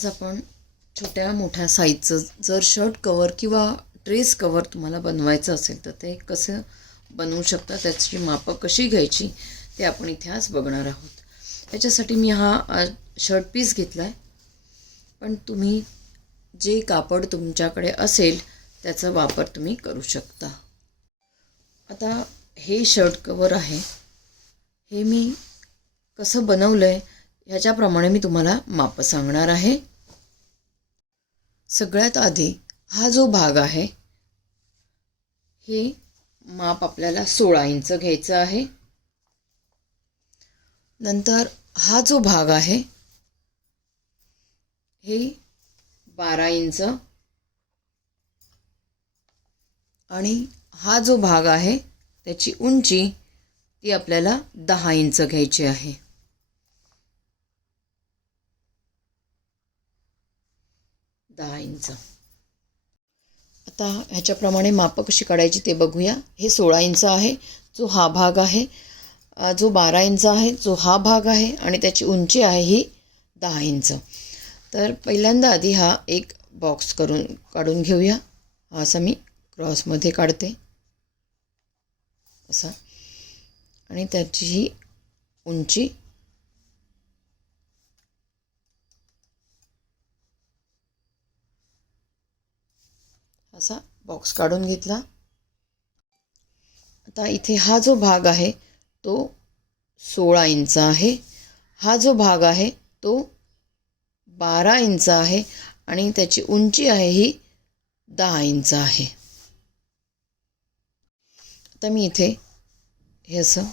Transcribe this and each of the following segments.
आज आपण छोट्या मोठ्या साईजचं जर शर्ट कवर किंवा ड्रेस कवर तुम्हाला बनवायचं असेल तर ते कसं बनवू शकता त्याची मापं कशी घ्यायची ते आपण इथे आज बघणार आहोत. याच्यासाठी मी हा शर्ट पीस घेतला आहे पण तुम्ही जे कापड तुमच्याकडे असेल त्याचा वापर तुम्ही करू शकता. आता हे शर्ट कवर आहे. हे मी कसं बनवलं आहे ह्याच्याप्रमाणे मी तुम्हाला मापं सांगणार आहे. सगळ्यात आधी हा जो भाग आहे हे माप आपल्याला सोळा इंच घ्यायचं आहे. नंतर हा जो भाग आहे हे बारा इंच. आणि हा जो भाग आहे त्याची उंची ती आपल्याला दहा इंच घ्यायची आहे. दहा इंच आता ह्याच्याप्रमाणे मापं कशी काढायची ते बघूया. हे सोळा इंच आहे जो हा भाग आहे जो बारा इंच आहे जो हा भाग आहे आणि त्याची उंची आहे ही दहा इंच. तर पहिल्यांदा आधी हा एक बॉक्स करून काढून घेऊया. हा असा मी क्रॉसमध्ये काढते. असा. आणि त्याची ही उंची असा बॉक्स काढून घेतला. आता इथे हा जो भाग आहे तो सोळा इंच आहे. हा जो भाग आहे तो बारा इंच आहे आणि त्याची उंची आहे ही दहा इंच आहे. आता मी इथे हे असं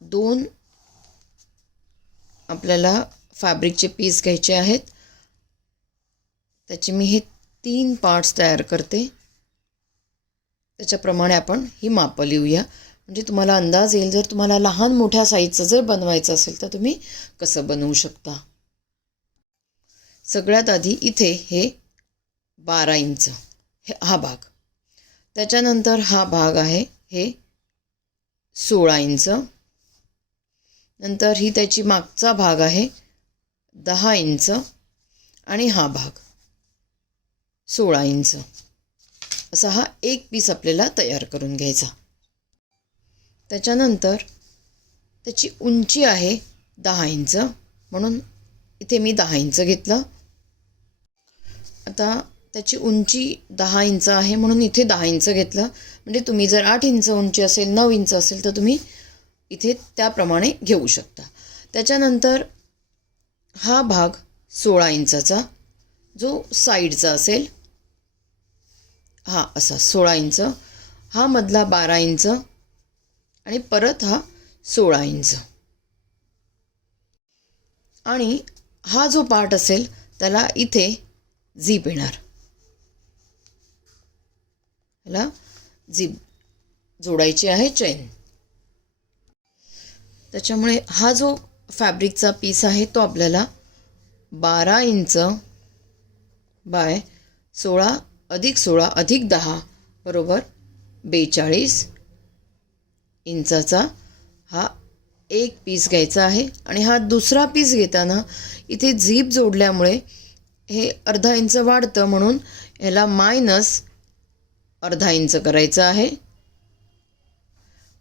दोन आपल्याला फॅब्रिकचे पीस घ्यायचे आहेत. त्याचे मी हे तीन पार्ट्स तयार करते. त्याच्याप्रमाणे आपण ही मापं लिहूया. म्हणजे तुम्हाला अंदाज येईल जर तुम्हाला लहान मोठ्या साईजचं जर बनवायचं असेल तर तुम्ही कसं बनवू शकता? सगळ्यात आधी इथे हे बारा इंच हे हा भाग. त्याच्यानंतर हा भाग आहे हे सोळा इंच. नंतर ही त्याची मागचा भाग आहे दहा इंच आणि हा भाग. सोळा इंच. असा हा एक पीस आपल्याला तयार करून घ्यायचा. त्याच्यानंतर त्याची उंची आहे दहा इंच. म्हणून इथे मी दहा इंच घेतलं. आता त्याची उंची दहा इंच आहे म्हणून इथे दहा इंच घेतलं. म्हणजे तुम्ही जर आठ इंच उंची असेल नऊ इंच असेल तर तुम्ही इथे त्याप्रमाणे घेऊ शकता. त्याच्यानंतर हा भाग सोळा इंचाचा जो साईडचा असेल हा असा सोळा इंच. हा मधला बारा इंच. आणि परत हा सोळा इंच. आणि हा जो पार्ट असेल त्याला इथे झीप येणार. ह्याला झीप जोडायची आहे चैन. त्याच्यामुळे हा जो फॅब्रिकचा पीस आहे तो आपल्याला बारा इंच बाय सोळा अधिक सोळा अधिक दहा बरोबर? बेचाळीस इंचाचा हा एक पीस घ्यायचा आहे आणि हा दुसरा पीस घेताना इथे झीप जोडल्यामुळे हे अर्धा इंच वाढतं म्हणून ह्याला मायनस अर्धा इंच करायचं आहे.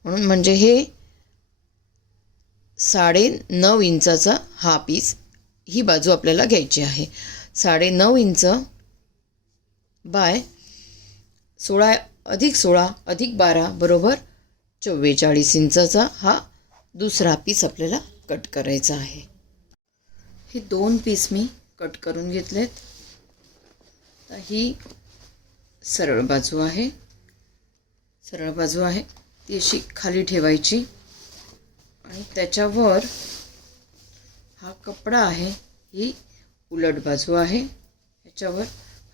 म्हणून म्हणजे हे साडे नऊ इंचाचा हा पीस ही बाजू आपल्याला घ्यायची आहे. साडे नऊ इंच बाय सोळा अधिक सोळा अधिक बारा बरोबर चव्वेचाळीस इंचाचा हा दुसरा पीस आपल्याला कट करायचा आहे. हे दोन पीस मी कट करून घेतलेत. तर ही सरळ बाजू आहे. सरळ बाजू आहे. ती अशी खाली ठेवायची. आणि त्याच्यावर हा कपडा आहे. ही उलट बाजू आहे. ह्याच्यावर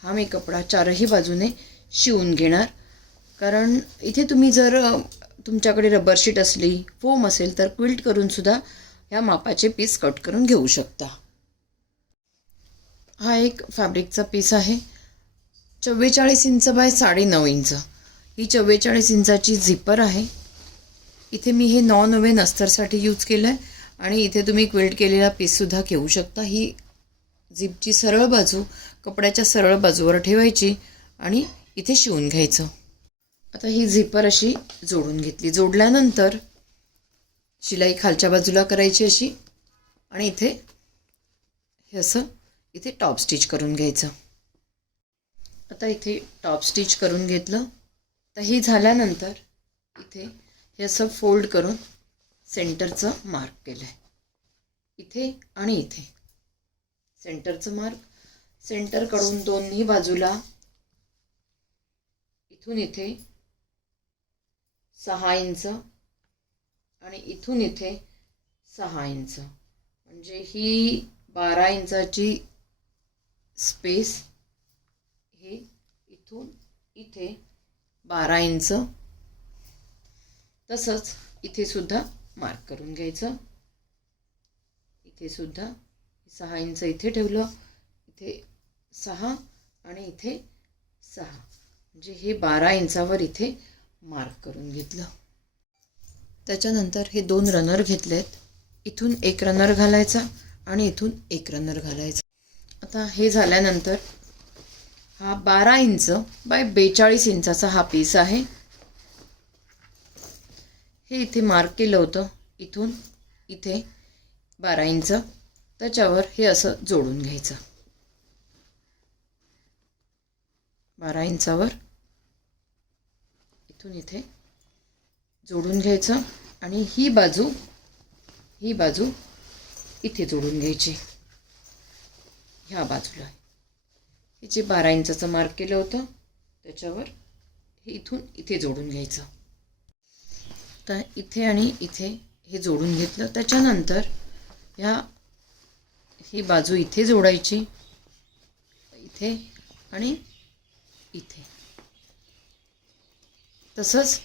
हा मी कपडा चारही बाजूने शिवून घेणार. कारण इथे तुम्ही जर तुमच्याकडे रबर शीट असली फोम असेल तर क्विल्ट करून सुद्धा ह्या मापाचे पीस कट करून घेऊ शकता. हा एक फॅब्रिकचा पीस आहे. चव्वेचाळीस इंच बाय साडेनऊ इंच. ही चव्वेचाळीस इंचाची झिपर आहे. इथे मी हे नॉन ओव्हेन अस्तरसाठी यूज केलं आहे आणि इथे तुम्ही क्विल्ट केलेला पीससुद्धा घेऊ शकता. ही झिपची सरळ बाजू कपड्याच्या सरळ बाजूवर ठेवायची आणि इथे शिवून घ्यायचं. आता ही झिपर अशी जोडून घेतली. जोडल्यानंतर शिलाई खालच्या बाजूला करायची अशी आणि इथे हे असं इथे टॉप स्टिच करून घ्यायचं. आता इथे टॉप स्टिच करून घेतलं. तर ही झाल्यानंतर इथे हे असं फोल्ड करून सेंटरचं मार्क केलं आहे इथे आणि इथे. सेंटरचं मार्क सेंटरकडून दोन्ही बाजूला. इथून इथे सहा इंच आणि इथून इथे सहा इंच. म्हणजे ही बारा इंचाची स्पेस हे इथून इथे बारा इंच. तसंच इथे सुद्धा मार्क करून घ्यायचं. इथे सुद्धा सहा इंच इथे ठेवलं. इथे सहा आणि इथे सहा. म्हणजे हे बारा इंचावर इथे मार्क करून घेतलं. त्याच्यानंतर हे दोन रनर घेतलेत. इथून एक रनर घालायचा आणि इथून एक रनर घालायचा. आता हे झाल्यानंतर हा बारा इंच बाय बेचाळीस इंचाचा हा पीस आहे. हे इथे मार्क केलं होतं. इथून इथे बारा इंच. त्याच्यावर हे असं जोडून घ्यायचं. बारा इंचावर इथून इथे जोडून घ्यायचं आणि ही बाजू ही बाजू इथे जोडून घ्यायची. ह्या बाजूला हे जे बारा इंचाचं मार्क केलं होतं त्याच्यावर हे इथून इथे जोडून घ्यायचं. तर इथे आणि इथे हे जोडून घेतलं. त्याच्यानंतर ह्या ही बाजू इथे जोडायची. इथे आणि इथे. तसंच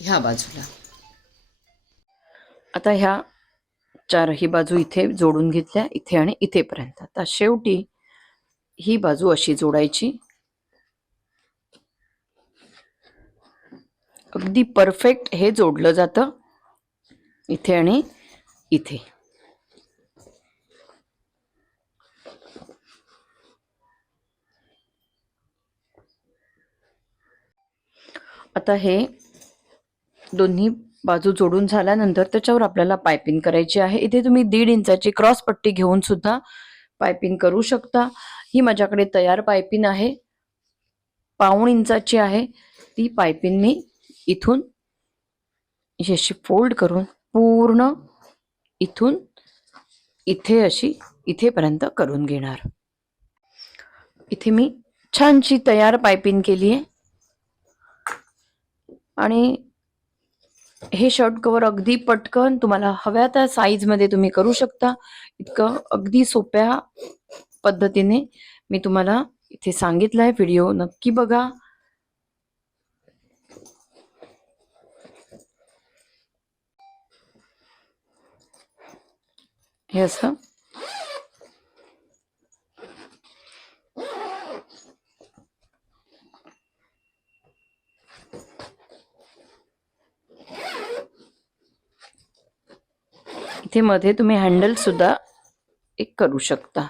ह्या बाजूला. आता ह्या चारही बाजू इथे जोडून घेतल्या इथे आणि इथेपर्यंत. आता शेवटी ही बाजू अशी जोडायची. अगदी परफेक्ट हे जोडलं जातं. इथे आणि इथे. आता हे दोन्ही बाजू जोडून झाल्यानंतर त्याच्यावर आपल्याला पायपिंग करायची आहे. इथे तुम्ही दीड इंचाची क्रॉस पट्टी घेऊन सुद्धा पायपिंग करू शकता. ही माझ्याकडे तयार पायपिंग आहे. पाऊण इंचाची आहे. ती पायपिंग मी इथून अशी फोल्ड करून पूर्ण इथून इथे अशी इथेपर्यंत करून घेणार. इथे मी छानशी तयार पायपिंग केली आहे. आणि हे शर्ट कवर अगदी पटकन तुम्हाला हव्या त्या साईजमध्ये तुम्ही करू शकता. इतकं अगदी सोप्या पद्धतीने मी तुम्हाला इथे सांगितलं आहे व्हिडिओ नक्की बघा. हे असं इथे मध्ये तुम्ही हँडल सुद्धा एक करू शकता.